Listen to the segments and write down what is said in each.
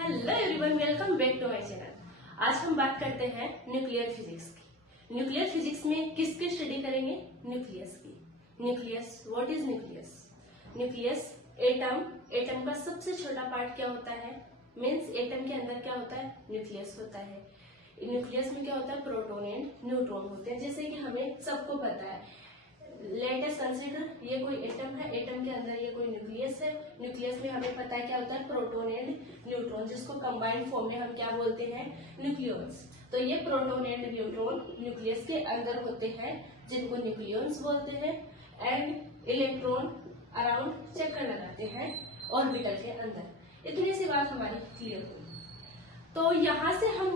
Hello everyone, welcome back to my channel. आज हम बात करते हैं न्यूक्लियर फिजिक्स की। न्यूक्लियर फिजिक्स में किसकी स्टडी करेंगे? न्यूक्लियस की। Nucleus, what is nucleus? Nucleus atom का सबसे छोटा पार्ट क्या होता है? मीन्स एटम के अंदर क्या होता है? न्यूक्लियस होता है। न्यूक्लियस में क्या होता है? प्रोटॉन एंड न्यूट्रॉन होते हैं। जैसे कि हमें सबको पता है, लेट अस कंसीडर ये कोई एटम है, एटम के अंदर ये कोई न्यूक्लियस है। न्यूक्लियस में हमें पता है क्या होता है? प्रोटॉन एंड न्यूट्रॉन, जिसको कंबाइंड फॉर्म में हम क्या बोलते हैं? न्यूक्लियॉन्स। तो ये प्रोटॉन एंड न्यूट्रॉन न्यूक्लियस के अंदर होते हैं, जिनको न्यूक्लियॉन्स बोलते हैं। एंड इलेक्ट्रॉन अराउंड चक्कर लगाते हैं ऑर्बिटल के अंदर। इतनी सी बात हमारी क्लियर हुई। तो यहाँ से हम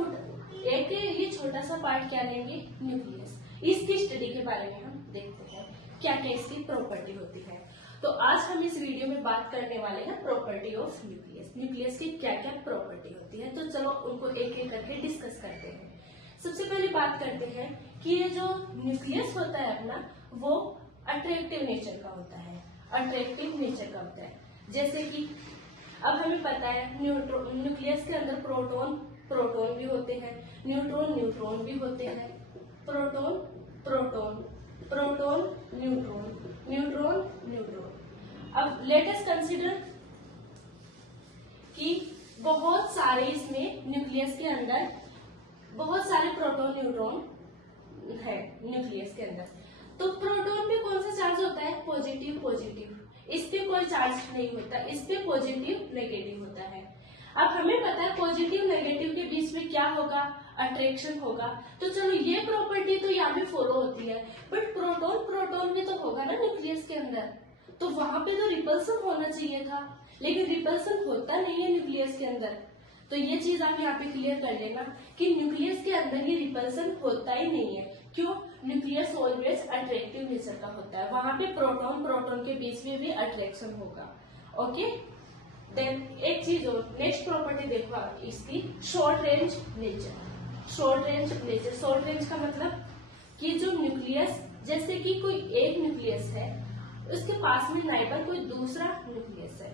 एक ये छोटा सा पार्ट क्या लेंगे? न्यूक्लियस। इसकी स्टडी के बारे में हम देखते हैं क्या क्या इसकी प्रॉपर्टी होती है। तो आज हम इस वीडियो में बात करने वाले हैं प्रॉपर्टी ऑफ न्यूक्लियस। न्यूक्लियस की क्या क्या प्रॉपर्टी होती है, तो चलो उनको एक एक करके डिस्कस करते हैं। सबसे पहले बात करते हैं कि ये जो न्यूक्लियस होता है अपना, वो अट्रैक्टिव नेचर का होता है। अट्रैक्टिव नेचर का होता है, जैसे कि अब हमें पता है न्यूक्लियस के अंदर प्रोटॉन भी होते हैं, न्यूट्रॉन भी होते हैं। Proton neutron. अब लेट अस कंसीडर कि बहुत सारे इसमें न्यूक्लियस के अंदर बहुत सारे प्रोटॉन न्यूट्रॉन है न्यूक्लियस के अंदर। तो प्रोटॉन पे कौन सा चार्ज होता है? पॉजिटिव। इस पे कोई चार्ज नहीं होता, इस पे पॉजिटिव नेगेटिव होता है। अब हमें पता है पॉजिटिव नेगेटिव के बीच में क्या होगा? अट्रैक्शन होगा। तो चलो ये प्रॉपर्टी तो यहाँ पे फॉलो होती है, बट प्रोटॉन भी तो होगा ना न्यूक्लियस के अंदर, तो वहां पे तो रिपल्सन होना चाहिए था, लेकिन रिपल्सन होता नहीं है न्यूक्लियस के अंदर। तो ये चीज आप यहाँ पे क्लियर कर लेना कि न्यूक्लियस के अंदर ये रिपल्सन होता ही नहीं है। क्यों? न्यूक्लियस ऑलवेज अट्रैक्टिव नेचर का होता है, वहां पे प्रोटॉन के बीच में भी अट्रैक्शन होगा। ओके, देन एक चीज और, नेक्स्ट प्रॉपर्टी देखो आप इसकी, short range nature. Short range का मतलब कि जो न्यूक्लियस, जैसे कि कोई एक न्यूक्लियस है, उसके पास में नाइबर कोई दूसरा न्यूक्लियस है।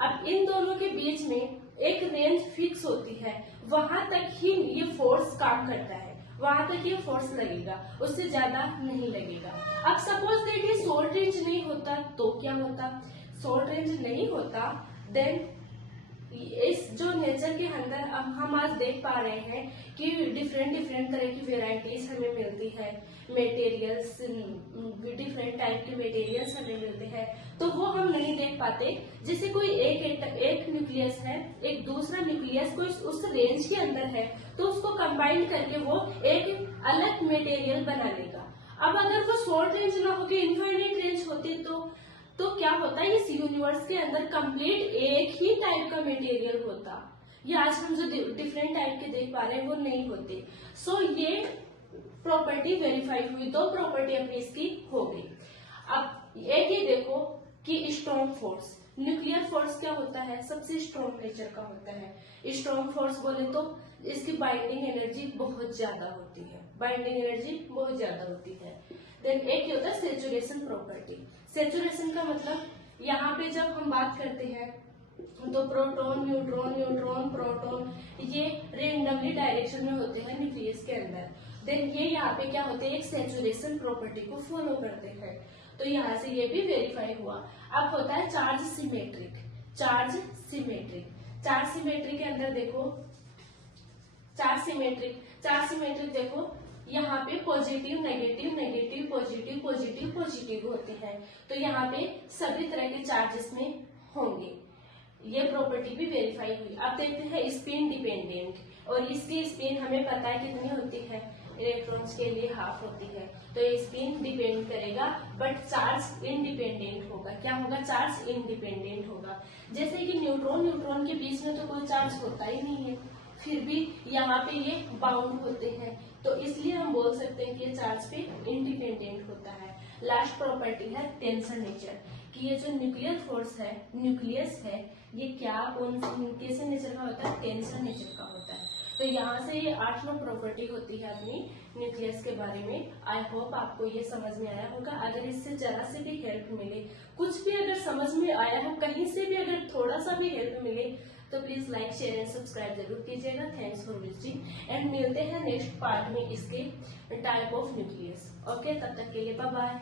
अब इन दोनों के बीच में एक रेंज फिक्स होती है, वहां तक ही ये फोर्स काम करता है, वहां तक ये फोर्स लगेगा, उससे ज्यादा नहीं लगेगा। अब सपोज दैट ये शॉर्ट रेंज नहीं होता तो क्या होता? शॉर्ट रेंज नहीं होता, देन इस जो नेचर के अंदर अब हम आज देख पा रहे हैं कि डिफरेंट तरह की वेराइटीज हमें मिलती है, मटेरियल्स, डिफरेंट टाइप के मटेरियल्स हमें मिलते हैं, तो वो हम नहीं देख पाते। जैसे कोई एक न्यूक्लियस है, एक दूसरा न्यूक्लियस कोई उस रेंज के अंदर है, तो उसको कंबाइन करके वो एक अलग मटेरियल बना लेगा। अब अगर वो शॉर्ट रेंज ना होकर इनफाइनाइट रेंज होती तो क्या होता है? इस यूनिवर्स के अंदर कंप्लीट एक ही टाइप का मटेरियल होता। ये आज हम जो डिफरेंट टाइप के देख पा रहे हैं वो नहीं होते। सो ये प्रॉपर्टी वेरीफाई हुई, दो प्रॉपर्टी अपनी इसकी हो गई। अब एक ये देखो कि स्ट्रॉन्ग फोर्स, न्यूक्लियर फोर्स क्या होता है? सबसे स्ट्रॉन्ग नेचर का होता है। स्ट्रॉन्ग फोर्स बोले तो इसकी बाइंडिंग एनर्जी बहुत ज्यादा होती है, देन एक ये होता है सेचुरेशन प्रॉपर्टी। सेचुरेशन का मतलब यहाँ पे जब हम बात करते हैं तो प्रोटॉन प्रोटॉन ये रेंडमली डायरेक्शन में होते हैं न्यूक्लियस के अंदर। देन ये यहाँ पे क्या होते हैं? एक सेचुरेशन प्रॉपर्टी को फॉलो करते हैं। तो यहाँ से ये भी वेरीफाई हुआ। अब होता है चार्ज सिमेट्रिक के अंदर देखो, चार्ज सिमेट्रिक देखो, यहाँ पे पॉजिटिव नेगेटिव पॉजिटिव होते हैं, तो यहाँ पे सभी तरह के चार्जेस में होंगे। ये प्रॉपर्टी भी वेरीफाई हुई। अब देखते हैं स्पिन डिपेंडेंट, और इसकी स्पिन हमें पता है कितनी होती है? इलेक्ट्रॉन्स के लिए हाफ होती है। तो ये स्पिन डिपेंड करेगा, बट चार्ज इंडिपेंडेंट होगा। क्या होगा? चार्ज इंडिपेंडेंट होगा। जैसे कि न्यूट्रॉन के बीच में तो कोई चार्ज होता ही नहीं है, फिर भी यहाँ पे ये बाउंड होते हैं, तो इसलिए हम बोल सकते हैं कि ये चार्ज पे इंडिपेंडेंट होता है। लास्ट प्रॉपर्टी है टेंशन नेचर, कि ये जो न्यूक्लियर फोर्स है, न्यूक्लियस है, ये कैसे नेचर का होता है? टेंशन नेचर का होता है। तो यहाँ से ये 8 प्रॉपर्टी होती है अपनी न्यूक्लियस के बारे में। आई होप आपको ये समझ में आया होगा। अगर इससे जरा से भी हेल्प मिले, कुछ भी अगर समझ में आया हो, कहीं से भी अगर थोड़ा सा भी हेल्प मिले, तो please like share and subscribe जरूर कीजिएगा। थैंक्स फॉर विजिटिंग एंड मिलते हैं नेक्स्ट पार्ट में इसके टाइप ऑफ न्यूक्लियस। ओके, तब तक के लिए बाय बाय।